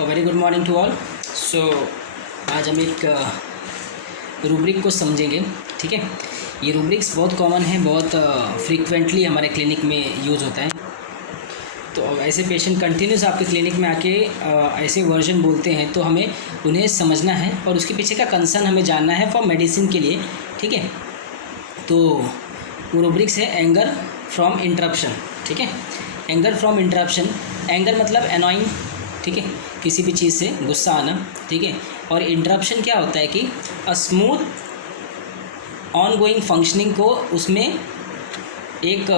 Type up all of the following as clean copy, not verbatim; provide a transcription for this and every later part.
Very good morning to all. So आज हम एक रूब्रिक को समझेंगे। ठीक है, ये रूब्रिक्स बहुत कॉमन है, बहुत फ्रीक्वेंटली हमारे क्लिनिक में यूज़ होता है। तो ऐसे पेशेंट कंटिन्यूस आपके क्लिनिक में आके ऐसे वर्जन बोलते हैं तो हमें उन्हें समझना है और उसके पीछे का कंसर्न हमें जानना है फॉर मेडिसिन के लिए। ठीक है, तो वो रूब्रिक्स है एंगर फ्रॉम इंटरप्शन। ठीक है, एंगर फ्रॉम इंटरप्शन, एंगर मतलब एनॉइंग। ठीक है, किसी भी चीज़ से गुस्सा आना। ठीक है, और इंटरप्शन क्या होता है कि a smooth on going functioning को, उसमें एक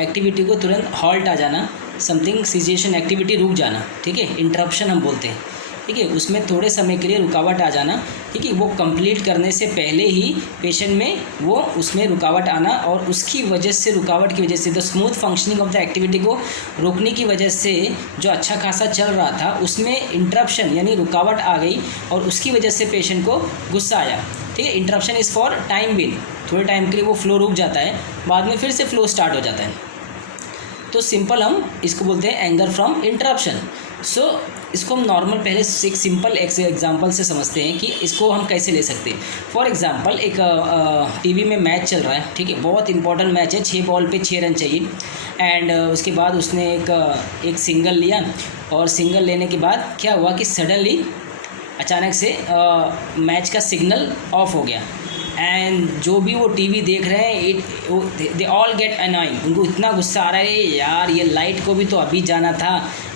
एक्टिविटी को तुरंत हॉल्ट आ जाना, समथिंग सिचुएशन एक्टिविटी रुक जाना। ठीक है, इंटरप्शन हम बोलते हैं। ठीक है, उसमें थोड़े समय के लिए रुकावट आ जाना। ठीक है, वो कंप्लीट करने से पहले ही पेशेंट में वो उसमें रुकावट आना, और उसकी वजह से, रुकावट की वजह से, the smooth functioning of the activity को रोकने की वजह से जो अच्छा खासा चल रहा था उसमें इंटरप्शन यानी रुकावट आ गई, और उसकी वजह से पेशेंट को गुस्सा आया। ठीक है, इंटरप्शन इज़ फॉर टाइम बिन, थोड़े टाइम के लिए वो फ्लो रुक जाता है, बाद में फिर से फ्लो स्टार्ट हो जाता है। तो सिंपल हम इसको बोलते हैं एंगर फ्रॉम इंटरप्शन। सो इसको हम नॉर्मल पहले एक सिंपल एग्जांपल से समझते हैं कि इसको हम कैसे ले सकते हैं। फॉर एग्जांपल एक टीवी में मैच चल रहा है। ठीक है, बहुत इंपॉर्टेंट मैच है, 6 बॉल पे 6 रन चाहिए। एंड उसके बाद उसने एक सिंगल लिया, और सिंगल लेने के बाद क्या हुआ कि सडनली अचानक से मैच का सिग्नल ऑफ हो गया। एंड जो भी वो टीवी देख रहे हैं, दे ऑल गेट अनॉइंग, उनको इतना गुस्सा आ रहा है, यार ये लाइट को भी तो अभी जाना था,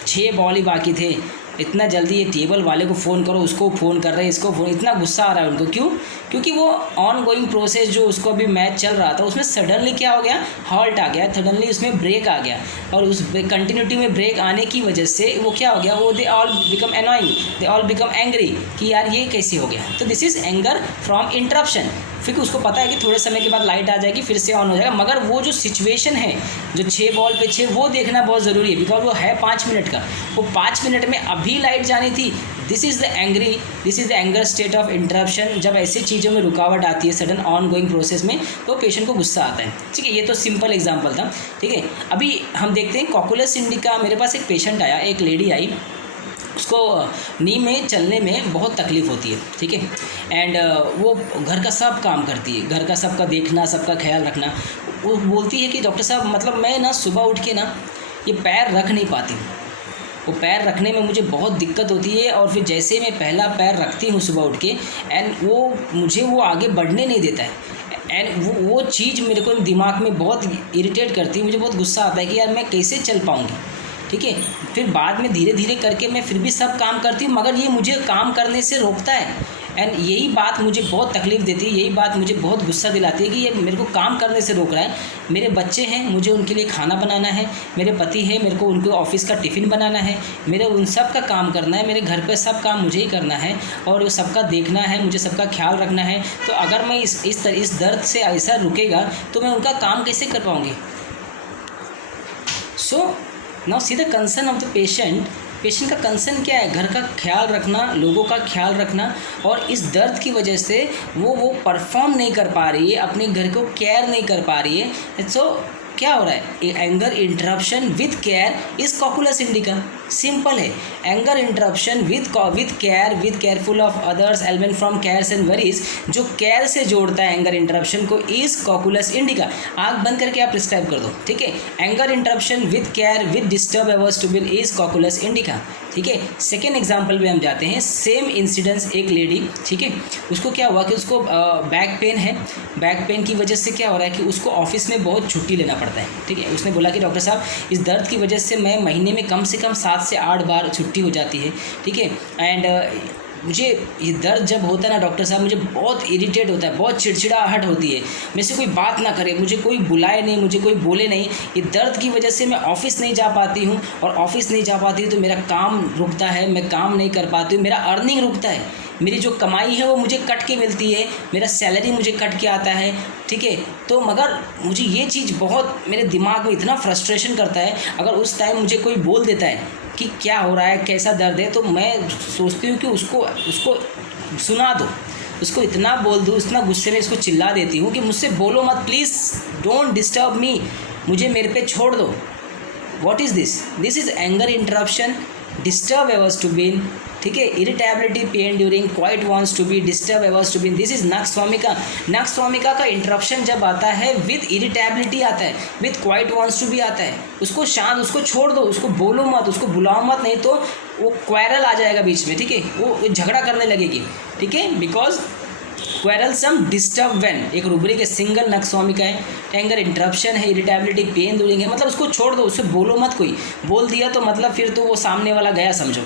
6 बॉल ही बाकी थे, इतना जल्दी ये टेबल वाले को फ़ोन करो, उसको फ़ोन कर रहे हैं, इसको फ़ोन, इतना गुस्सा आ रहा है उनको। क्यों? क्योंकि वो ऑन गोइंग प्रोसेस जो उसको अभी मैच चल रहा था उसमें सडनली क्या हो गया, हॉल्ट आ गया, सडनली उसमें ब्रेक आ गया, और उस कंटिन्यूटी में ब्रेक आने की वजह से वो क्या हो गया, वो they all become annoying, they all become angry कि यार ये कैसे हो गया। तो this is anger from interruption. फिर उसको पता है कि थोड़े समय के बाद लाइट आ जाएगी, फिर से ऑन हो जाएगा, मगर वो जो सिचुएशन है, जो 6 बॉल पे 6, वो देखना बहुत ज़रूरी है, बिकॉज वो है 5 मिनट का, वो 5 मिनट में अभी लाइट जानी थी। This is the anger state of interruption. जब ऐसी चीज़ों में रुकावट आती है सडन ऑन गोइंग प्रोसेस में, तो पेशेंट को गुस्सा आता है। ठीक है, ये तो सिंपल एग्जाम्पल था। ठीक है, अभी हम देखते हैं कॉकुलस इंडिका। मेरे पास एक पेशेंट आया, एक लेडी आई, उसको नी में चलने में बहुत तकलीफ़ होती है। ठीक है, एंड वो घर का सब काम करती है, घर का सबका देखना, सबका ख्याल रखना। वो बोलती है कि डॉक्टर साहब, मतलब मैं ना सुबह उठ के ना ये पैर रख नहीं पाती, वो पैर रखने में मुझे बहुत दिक्कत होती है, और फिर जैसे मैं पहला पैर रखती हूँ सुबह उठ के, एंड वो आगे बढ़ने नहीं देता है। एंड वो चीज़ मेरे को दिमाग में बहुत इरिटेट करती है, मुझे बहुत गुस्सा आता है कि यार मैं कैसे चल पाऊँगी। ठीक है, फिर बाद में धीरे धीरे करके मैं फिर भी सब काम करती हूँ, मगर ये मुझे काम करने से रोकता है। एंड यही बात मुझे बहुत तकलीफ़ देती है, यही बात मुझे बहुत गुस्सा दिलाती है कि ये मेरे को काम करने से रोक रहा है। मेरे बच्चे हैं, मुझे उनके लिए खाना बनाना है, मेरे पति है, मेरे को उनके ऑफिस का टिफ़िन बनाना है, मेरे उन सब का काम करना है, मेरे घर पे सब काम मुझे ही करना है, और सबका देखना है, मुझे सबका ख्याल रखना है। तो अगर मैं इस दर्द से ऐसा रुकेगा तो मैं उनका काम कैसे कर पाऊँगी। So now see the concern of the patient. Patient का कंसर्न क्या है? घर का ख्याल रखना, लोगों का ख्याल रखना, और इस दर्द की वजह से वो परफॉर्म नहीं कर पा रही है, अपने घर को केयर नहीं कर पा रही है। सो क्या हो रहा है? Anger interruption with care is cocculus indica. Simple है, anger interruption with care, with careful of others, element from cares and worries, जो केयर से जोड़ता है एंगर इंटरप्शन को, इज कॉकुलस इंडिका। आँख बंद करके आप प्रिस्क्राइब कर दो। ठीक है, anger interruption with care with disturb hours to bill is cocculus indica. ठीक है, सेकेंड एग्जाम्पल पे हम जाते हैं। सेम इंसिडेंस, एक लेडी, ठीक है, उसको क्या हुआ कि उसको बैक पेन है। बैक पेन की वजह से क्या हो रहा है कि उसको ऑफिस में बहुत छुट्टी लेना पड़ता है। ठीक है, उसने बोला कि डॉक्टर साहब, इस दर्द की वजह से मैं महीने में कम से कम 7 से 8 बार छुट्टी हो जाती है। ठीक है, एंड मुझे ये दर्द जब होता है ना डॉक्टर साहब, मुझे बहुत इरिटेट होता है, बहुत चिड़चिड़ाहट होती है, मेरे से कोई बात ना करे, मुझे कोई बुलाए नहीं, मुझे कोई बोले नहीं। ये दर्द की वजह से मैं ऑफिस नहीं जा पाती हूँ, और ऑफिस नहीं जा पाती हूँ तो मेरा काम रुकता है, मैं काम नहीं कर पाती हूँ, मेरा अर्निंग रुकता है, मेरी जो कमाई है वो मुझे कट के मिलती है, मेरा सैलरी मुझे कट के आता है। ठीक है, तो मगर मुझे ये चीज़ बहुत मेरे दिमाग में इतना फ्रस्ट्रेशन करता है। अगर उस टाइम मुझे कोई बोल देता है कि क्या हो रहा है, कैसा दर्द है, तो मैं सोचती हूँ कि उसको सुना दो, उसको इतना बोल दूँ, इतना गुस्से में इसको चिल्ला देती हूँ कि मुझसे बोलो मत, प्लीज़ डोंट डिस्टर्ब मी, मुझे मेरे पे छोड़ दो। What is this? This is anger interruption disturb averse to being, ठीक है, irritability, pain during, quiet wants to be, disturb averse to being, this is nux vomica. Nux vomica का इंटरप्शन जब आता है विद इरिटेबिलिटी आता है, with quiet wants to be आता है, उसको शांत, उसको छोड़ दो, उसको बोलो मत, उसको बुलाओ मत, नहीं तो वो क्वारल आ जाएगा बीच में, ठीक है, वो झगड़ा करने लगेगी, ठीक है, बिकॉज क्वेरलसम, डिस्टर्ब व्हेन, एक रूब्रिक है, सिंगल नक्सवामिका है, एंगर इंटरप्शन है, इरिटेबिलिटी, पेन दूरिंग है, मतलब उसको छोड़ दो, उससे बोलो मत, कोई बोल दिया तो मतलब फिर तो वो सामने वाला गया समझो,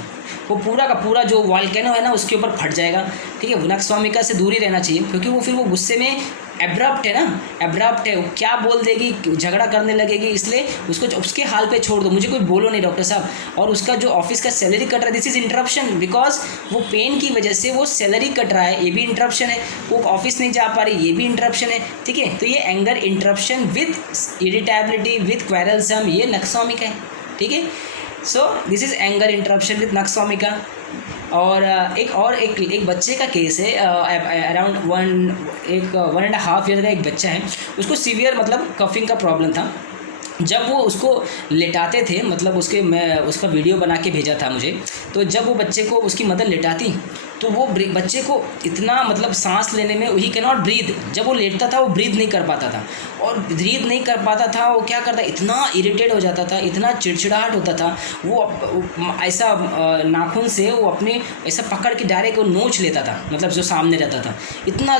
वो पूरा का पूरा जो वॉल्केनो है ना उसके ऊपर फट जाएगा, ठीक है। नक्सवामिका से दूरी रहना चाहिए, क्योंकि वो फिर वो गुस्से में एब्रप्ट है ना, एब्रप्ट है, वो क्या बोल देगी, झगड़ा करने लगेगी, इसलिए उसको उसके हाल पे छोड़ दो, मुझे कोई बोलो नहीं डॉक्टर साहब। और उसका जो ऑफिस का सैलरी कट रहा है, दिस इज इंटरप्शन, बिकॉज वो पेन की वजह से वो सैलरी कट रहा है, ये भी इंटरप्शन है, वो ऑफिस नहीं जा पा रही, ये भी इंटरप्शन है, ठीक है। तो ये anger interruption with irritability with quarrelsome, ये नक्सवामिका है, ठीक है। So this is anger interruption with nux vomica. और एक बच्चे का केस है, अराउंड 1.5 ईयर का एक बच्चा है, उसको सीवियर मतलब कफिंग का प्रॉब्लम था। जब वो उसको लेटाते थे, मतलब मैं उसका वीडियो बना के भेजा था मुझे, तो जब वो बच्चे को उसकी मदर लेटाती तो वो बच्चे को इतना मतलब सांस लेने में, ही कैन नॉट ब्रीथ, जब वो लेटता था वो ब्रीथ नहीं कर पाता था, और ब्रीथ नहीं कर पाता था, वो क्या करता, इतना इरिटेट हो जाता था, इतना चिड़चिड़ाहट होता था, वो ऐसा नाखून से वो अपने ऐसा पकड़ के डायरेक्ट वो नोच लेता था, मतलब जो सामने रहता था, इतना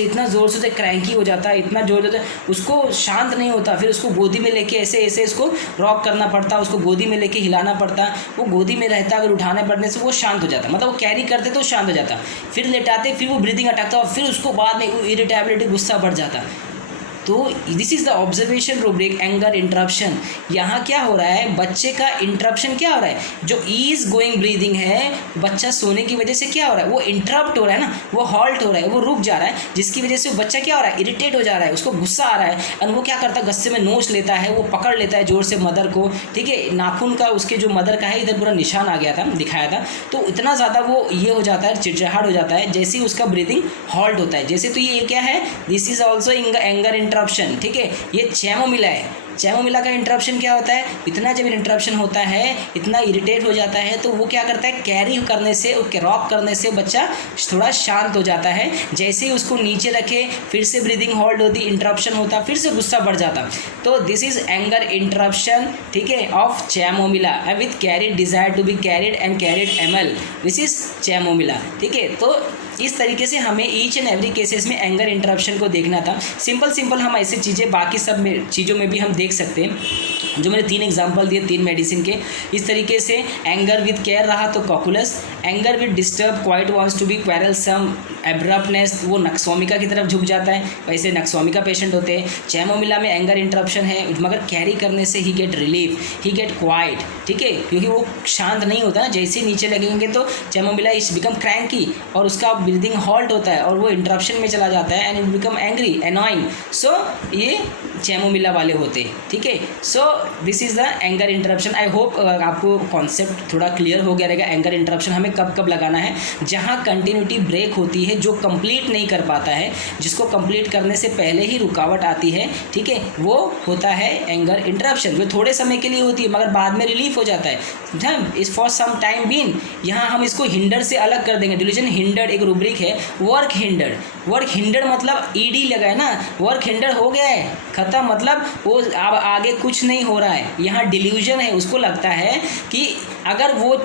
इतना ज़ोर से क्रैंकी हो जाता है, इतना ज़ोर से उसको शांत नहीं होता, फिर उसको गोदी में लेके ऐसे इसको रॉक करना पड़ता, उसको गोदी में लेके हिलाना पड़ता, वो गोदी में रहता, अगर उठाने पड़ने से वो शांत हो जाता, मतलब वो कैरी करते तो शांत हो जाता, फिर लेटाते, फिर वो ब्रीदिंग अटकता और फिर उसको बाद में इरिटेबिलिटी, गुस्सा बढ़ जाता। तो this is the observation rubric, anger interruption. यहाँ क्या हो रहा है, बच्चे का इंटरप्शन क्या हो रहा है, जो ईज गोइंग ब्रीदिंग है, बच्चा सोने की वजह से क्या हो रहा है, वो इंटरप्ट हो रहा है ना, वो हॉल्ट हो रहा है, वो रुक जा रहा है, जिसकी वजह से बच्चा क्या हो रहा है, इरिटेट हो जा रहा है, उसको गुस्सा आ रहा है, और वो क्या करता है, गुस्से में नोच लेता है, वो पकड़ लेता है जोर से मदर को, ठीक है, नाखून का उसके जो मदर का है इधर पूरा निशान आ गया था, दिखाया था, तो इतना ज़्यादा वो ये हो जाता है, चिड़चिड़ाहट हो जाता है, जैसे ही उसका ब्रीदिंग हॉल्ट होता है, जैसे, तो ये क्या है, this is also anger interruption, ठीक है। ये चैमोमिला है, चैमोमिला का इंटरप्शन क्या होता है, इतना जब इंटरप्शन होता है, इतना इरिटेट हो जाता है, तो वो क्या करता है, कैरी करने से, रॉक करने से बच्चा थोड़ा शांत हो जाता है, जैसे ही उसको नीचे रखे फिर से ब्रीदिंग होल्ड होती, इंटरप्शन होता, फिर से गुस्सा बढ़ जाता। तो दिस इज एंगर इंटरप्शन, ठीक है, of chamomilla with carried desire to be carried and carried ML, this is chamomilla, ठीक है। तो इस तरीके से हमें ईच एंड एवरी केसेस में एंगर इंटरप्शन को देखना था। सिंपल हम ऐसी चीज़ें बाकी सब चीज़ों में भी हम देख सकते हैं, जो मैंने 3 एग्जांपल दिए 3 मेडिसिन के। इस तरीके से एंगर विद केयर रहा तो cocculus, anger with disturb, quite wants to be, quarrelsome, abruptness, वो नक्सवामिका की तरफ झुक जाता है, वैसे नक्सवामिका पेशेंट होते हैं। चैमोमिला में एंगर इंटरप्शन है, मगर कैरी करने से ही गेट रिलीफ, ही गेट क्वाइट, ठीक है, क्योंकि वो शांत नहीं होता ना, जैसे ही नीचे लगेंगे तो चैमोमिला इज बिकम क्रैंकी और उसका ब्रीदिंग हॉल्ट होता है और वो इंटरप्शन में चला जाता है and it become angry, annoying. सो ये चैमोमिला वाले होते हैं, ठीक है। So this is the anger interruption. I hope आपको कॉन्सेप्ट थोड़ा क्लियर हो गया रहेगा। एंगर इंटरप्शन हमें कब कब लगाना है, जहाँ कंटिन्यूटी ब्रेक होती है, जो कंप्लीट नहीं कर पाता है, जिसको कंप्लीट करने से पहले ही रुकावट आती है, ठीक है, वो होता है एंगर इंटरप्शन, जो थोड़े समय के लिए होती है मगर बाद में रिलीफ हो जाता है, इस फॉर सम टाइम बीन। यहाँ हम इसको हिंडर से अलग कर देंगे, डिलीजन हिंडर्ड एक रूब्रिक है, वर्क हिंडर्ड, वर्क हिंडर्ड मतलब ईडी लगा है ना, वर्क हिंडर्ड हो गया है, खत्म, मतलब वो अब आगे कुछ नहीं हो रहा है। यहाँ डिल्यूजन है, उसको लगता है कि अगर वो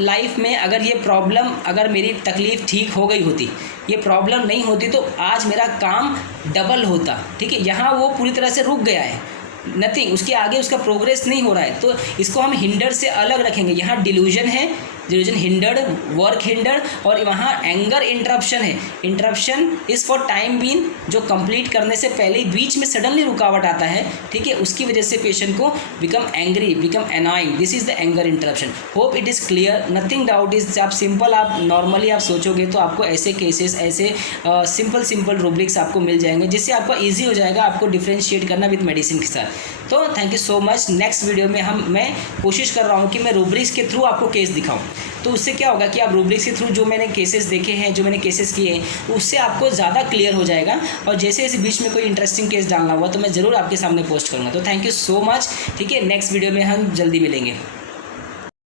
लाइफ में अगर ये प्रॉब्लम, अगर मेरी तकलीफ़ ठीक हो गई होती, ये प्रॉब्लम नहीं होती तो आज मेरा काम डबल होता, ठीक है। यहाँ वो पूरी तरह से रुक गया है, नथिंग, उसके आगे उसका प्रोग्रेस नहीं हो रहा है, तो इसको हम हिंडर से अलग रखेंगे। यहाँ डिल्यूजन है, डिल्यूजन हिंडर्ड, वर्क हिंडर्ड, और वहाँ एंगर इंटरप्शन है। Interruption is for time being, जो कंप्लीट करने से पहले बीच में सडनली रुकावट आता है, ठीक है, उसकी वजह से पेशेंट को become angry, become annoying, this is the anger interruption. Hope it is clear, nothing doubt is. आप सिंपल, आप नॉर्मली आप सोचोगे तो आपको ऐसे केसेस, ऐसे सिंपल रूब्रिक्स आपको मिल जाएंगे, जिससे आपको ईजी हो जाएगा आपको डिफ्रेंशिएट करना विद मेडिसिन के साथ। तो thank you so much. Next video में मैं कोशिश कर रहा हूँ कि मैं रूब्रिक्स के थ्रू आपको केस दिखाऊँ, तो उससे क्या होगा कि आप रूब्रिक्स के थ्रू जो मैंने केसेस देखे हैं, जो मैंने केसेस किए हैं, उससे आपको ज़्यादा क्लियर हो जाएगा। और जैसे जैसे बीच में कोई इंटरेस्टिंग केस डालना हुआ तो मैं ज़रूर आपके सामने पोस्ट करूँगा। तो थैंक यू सो मच, ठीक है। नेक्स्ट वीडियो में हम जल्दी मिलेंगे।